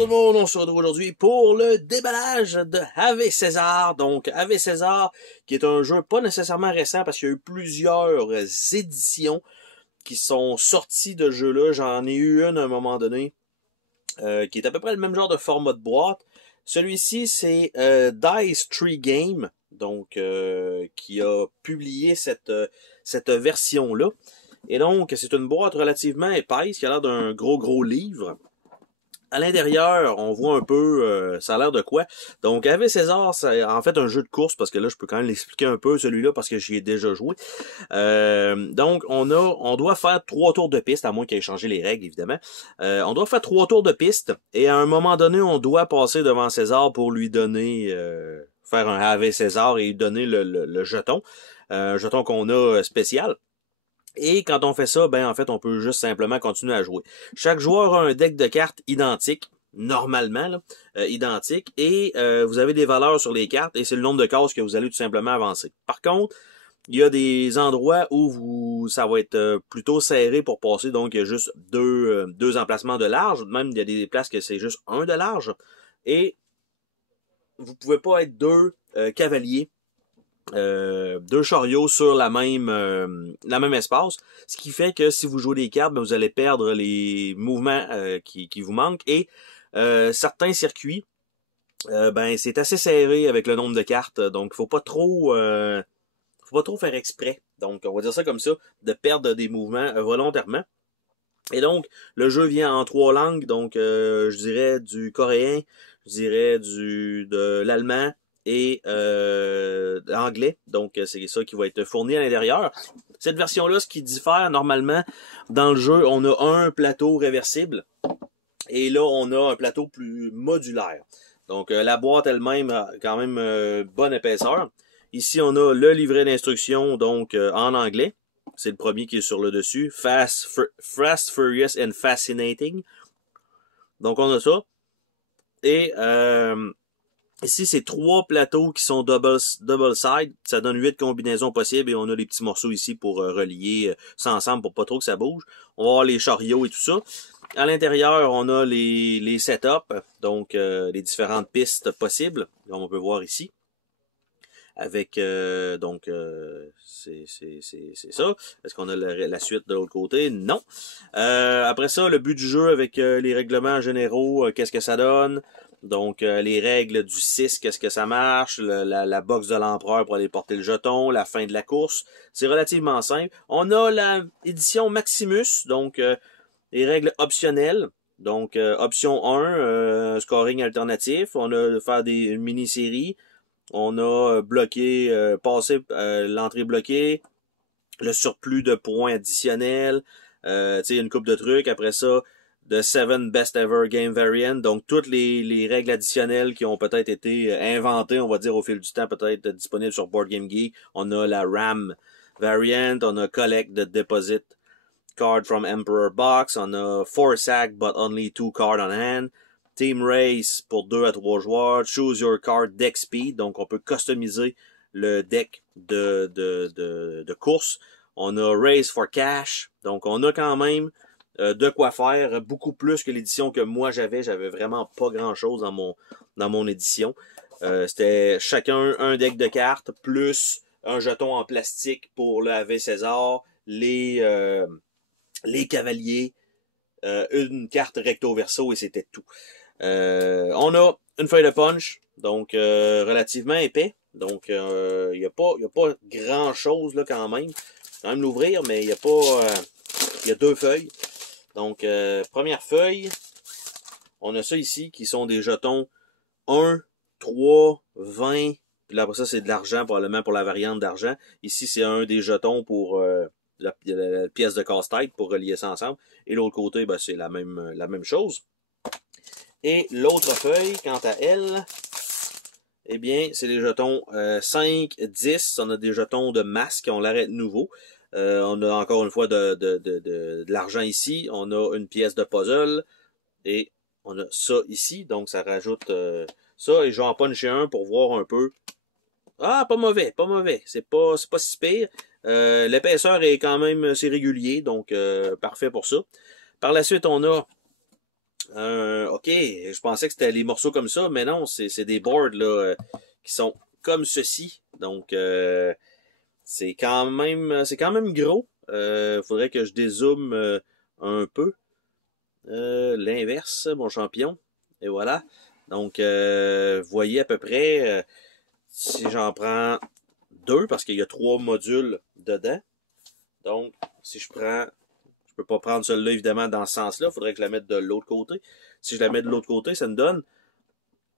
tout le monde, on se retrouve aujourd'hui pour le déballage de Ave César. Donc Ave César, qui est un jeu pas nécessairement récent parce qu'il y a eu plusieurs éditions qui sont sorties de ce jeu-là. J'en ai eu une à un moment donné, qui est à peu près le même genre de format de boîte. Celui-ci, c'est Dice Tree Game, donc qui a publié cette version-là. Et donc, c'est une boîte relativement épaisse qui a l'air d'un gros livre. À l'intérieur, on voit un peu, ça a l'air de quoi. Donc, Ave César, c'est en fait un jeu de course, parce que là, je peux quand même l'expliquer un peu, celui-là, parce que j'y ai déjà joué. Donc, on doit faire 3 tours de piste, à moins qu'il ait changé les règles, évidemment. On doit faire 3 tours de piste, et à un moment donné, on doit passer devant César pour lui donner, faire un Ave César et lui donner le jeton. Un jeton qu'on a spécial. Et quand on fait ça, ben en fait, on peut juste simplement continuer à jouer. Chaque joueur a un deck de cartes identique, normalement, là, identique, et vous avez des valeurs sur les cartes, et c'est le nombre de cases que vous allez tout simplement avancer. Par contre, il y a des endroits où ça va être plutôt serré pour passer, donc il y a juste deux emplacements de large, même il y a des places que c'est juste un de large, et vous pouvez pas être deux cavaliers, deux chariots sur la même espace, ce qui fait que si vous jouez des cartes, ben, vous allez perdre les mouvements qui vous manquent, et certains circuits, ben c'est assez serré avec le nombre de cartes, donc faut pas trop faire exprès, donc on va dire ça comme ça, de perdre des mouvements volontairement. Et donc le jeu vient en 3 langues, donc je dirais du coréen, je dirais de l'allemand et anglais, donc c'est ça qui va être fourni à l'intérieur. Cette version-là, ce qui diffère normalement dans le jeu, on a un plateau réversible et là on a un plateau plus modulaire. Donc la boîte elle-même a quand même bonne épaisseur. Ici on a le livret d'instructions donc en anglais. C'est le premier qui est sur le dessus. Fast, Furious and Fascinating. Donc on a ça. Et ici, c'est 3 plateaux qui sont double side. Ça donne 8 combinaisons possibles et on a les petits morceaux ici pour relier ça ensemble pour pas trop que ça bouge. On va avoir les chariots et tout ça. À l'intérieur, on a les setups, donc les différentes pistes possibles, comme on peut voir ici. Avec c'est ça. Est-ce qu'on a la suite de l'autre côté? Non. Après ça, le but du jeu avec les règlements généraux, qu'est-ce que ça donne? Donc les règles du 6, qu'est-ce que ça marche? La box de l'empereur pour aller porter le jeton, la fin de la course. C'est relativement simple. On a la édition Maximus, donc les règles optionnelles. Donc option 1, scoring alternatif. On a faire une mini-série. On a passé l'entrée bloquée, le surplus de points additionnels, une coupe de trucs. Après ça, The 7 Best Ever Game Variant. Donc, toutes les règles additionnelles qui ont peut-être été inventées, on va dire, au fil du temps, peut-être disponibles sur Board Game Geek. On a la RAM Variant, on a Collect the Deposit Card from Emperor Box, on a 4 sack but only 2 cards on hand. Team Race pour 2 à 3 joueurs. Choose your card deck speed. Donc, on peut customiser le deck de course. On a Race for Cash. Donc, on a quand même de quoi faire. Beaucoup plus que l'édition que moi j'avais. J'avais vraiment pas grand-chose dans mon édition. C'était chacun un deck de cartes plus un jeton en plastique pour le Ave César, les cavaliers, une carte recto verso et c'était tout. On a une feuille de punch, donc relativement épais. Donc il y a pas grand chose là quand même. Quand même l'ouvrir, mais il y a pas il y a 2 feuilles. Donc première feuille, on a ça ici qui sont des jetons 1, 3, 20. Puis là après ça c'est de l'argent probablement pour la variante d'argent. Ici c'est un des jetons pour la pièce de casse-tête pour relier ça ensemble. Et l'autre côté, ben, c'est la même chose. Et l'autre feuille, quant à elle, eh bien, c'est les jetons 5, 10. On a des jetons de masse qui ont l'arrêt nouveau. On a encore une fois de l'argent ici. On a une pièce de puzzle. Et on a ça ici. Donc, ça rajoute ça. Et je vais en puncher un pour voir un peu. Ah, pas mauvais, pas mauvais. C'est pas si pire. L'épaisseur est quand même assez régulier. Donc, parfait pour ça. Par la suite, on a OK, je pensais que c'était les morceaux comme ça, mais non, c'est des boards là qui sont comme ceci. Donc c'est quand même gros. Faudrait que je dézoome un peu. L'inverse, mon champion. Et voilà. Donc vous voyez à peu près si j'en prends deux, parce qu'il y a 3 modules dedans. Donc, si je prends, je peux pas prendre celui-là évidemment dans ce sens-là, il faudrait que je la mette de l'autre côté. Si je la mets de l'autre côté, ça me donne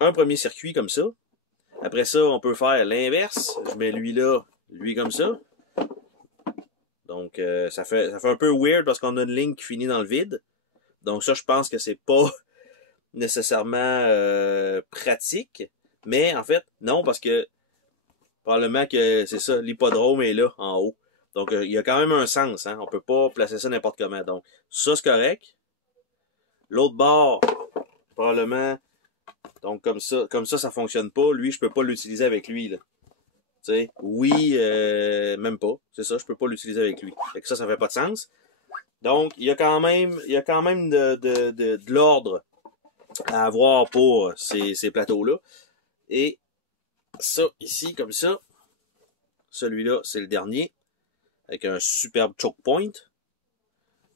un premier circuit comme ça. Après ça, on peut faire l'inverse. Je mets lui là, lui comme ça. Donc, ça fait un peu weird parce qu'on a une ligne qui finit dans le vide. Donc ça, je pense que c'est pas nécessairement pratique. Mais en fait, non, parce que probablement que c'est ça, l'hippodrome est là, en haut. Donc, il y a quand même un sens, hein. On peut pas placer ça n'importe comment. Donc, ça, c'est correct. L'autre bord, probablement, donc comme ça fonctionne pas. Lui, je peux pas l'utiliser avec lui, là. Tu sais, oui, même pas. C'est ça, je peux pas l'utiliser avec lui. Fait que ça fait pas de sens. Donc, il y a quand même de l'ordre à avoir pour ces plateaux-là. Et ça, ici, comme ça, celui-là, c'est le dernier, avec un superbe choke point.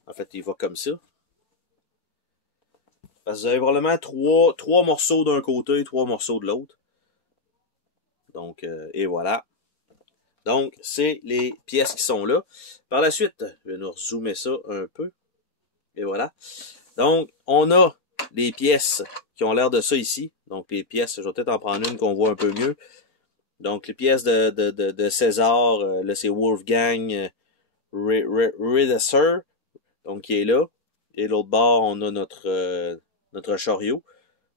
En fait, il va comme ça. Parce que vous avez probablement trois morceaux d'un côté, 3 morceaux de l'autre. Donc, et voilà. Donc, c'est les pièces qui sont là. Par la suite, je vais nous zoomer ça un peu. Et voilà. Donc, on a les pièces qui ont l'air de ça ici. Donc, les pièces, je vais peut-être en prendre une qu'on voit un peu mieux. Donc, les pièces de César, là, c'est Wolfgang Riedesser, donc qui est là. Et l'autre bord, on a notre chariot,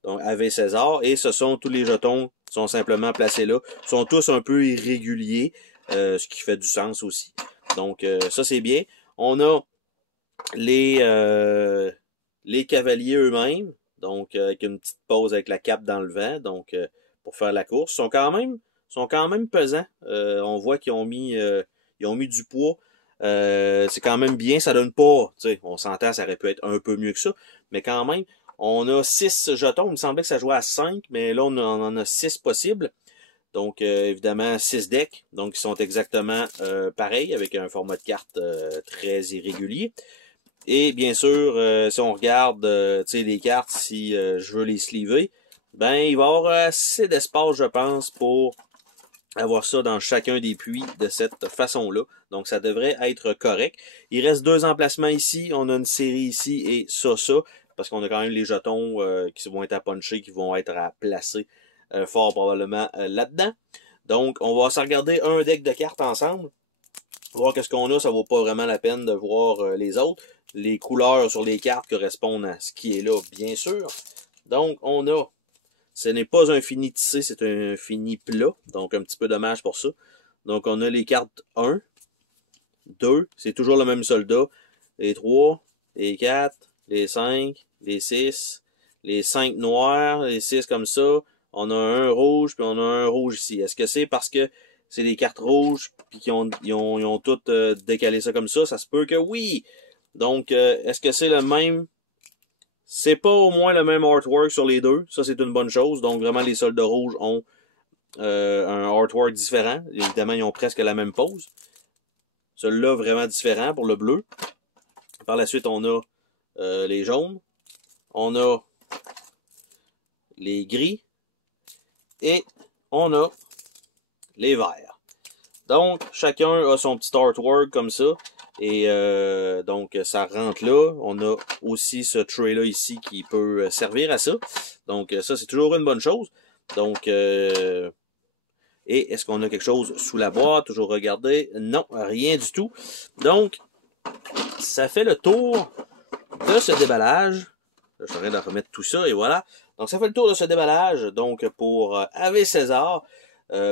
donc Ave César. Et ce sont tous les jetons qui sont simplement placés là. Ils sont tous un peu irréguliers, ce qui fait du sens aussi. Donc, ça, c'est bien. On a les cavaliers eux-mêmes, donc avec une petite pause avec la cape dans le vent, donc pour faire la course. Ils sont quand même pesants. On voit qu'ils ont mis du poids. C'est quand même bien, ça donne pas, tu sais, on s'entend, ça aurait pu être un peu mieux que ça, mais quand même, on a 6 jetons. Il me semblait que ça jouait à 5, mais là, on en a 6 possibles. Donc, évidemment, 6 decks, donc ils sont exactement pareils, avec un format de carte très irrégulier. Et bien sûr, si on regarde les cartes, si je veux les sleever, ben il va y avoir assez d'espace, je pense, pour avoir ça dans chacun des puits de cette façon-là. Donc, ça devrait être correct. Il reste 2 emplacements ici. On a une série ici et ça, parce qu'on a quand même les jetons qui vont être à puncher, qui vont être à placer fort probablement là-dedans. Donc, on va se regarder un deck de cartes ensemble. Voir qu'est-ce qu'on a, ça vaut pas vraiment la peine de voir les autres. Les couleurs sur les cartes correspondent à ce qui est là, bien sûr. Donc, on a, ce n'est pas un fini tissé, c'est un fini plat. Donc, un petit peu dommage pour ça. Donc, on a les cartes 1, 2, c'est toujours le même soldat. Les 3, les 4, les 5, les 6, les 5 noirs, les 6 comme ça. On a un rouge, puis on a un rouge ici. Est-ce que c'est parce que c'est des cartes rouges, puis qu'ils ont toutes décalé ça comme ça? Ça se peut que oui! Donc, est-ce que c'est le même? C'est pas au moins le même artwork sur les deux. Ça, c'est une bonne chose. Donc, vraiment, les soldats rouges ont un artwork différent. Évidemment, ils ont presque la même pose. Celui-là, vraiment différent pour le bleu. Par la suite, on a les jaunes. On a les gris. Et on a les verts. Donc, chacun a son petit artwork comme ça. Et donc, ça rentre là. On a aussi ce tray-là ici qui peut servir à ça. Donc, ça, c'est toujours une bonne chose. Donc, et est-ce qu'on a quelque chose sous la boîte? Toujours regarder. Non, rien du tout. Donc, ça fait le tour de ce déballage. Je suis en train de remettre tout ça et voilà. Donc, ça fait le tour de ce déballage. Donc, pour Ave César.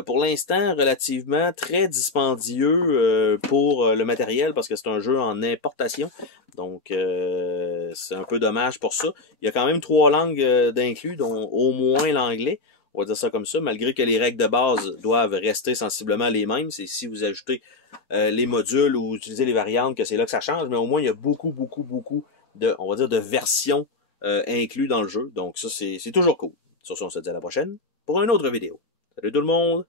Pour l'instant, relativement très dispendieux pour le matériel parce que c'est un jeu en importation. Donc, c'est un peu dommage pour ça. Il y a quand même 3 langues d'inclus, dont au moins l'anglais. On va dire ça comme ça, malgré que les règles de base doivent rester sensiblement les mêmes. C'est si vous ajoutez les modules ou utilisez les variantes que c'est là que ça change. Mais au moins, il y a beaucoup de, on va dire, de versions inclus dans le jeu. Donc ça, c'est toujours cool. Sur ce, on se dit à la prochaine pour une autre vidéo. Salut tout le monde!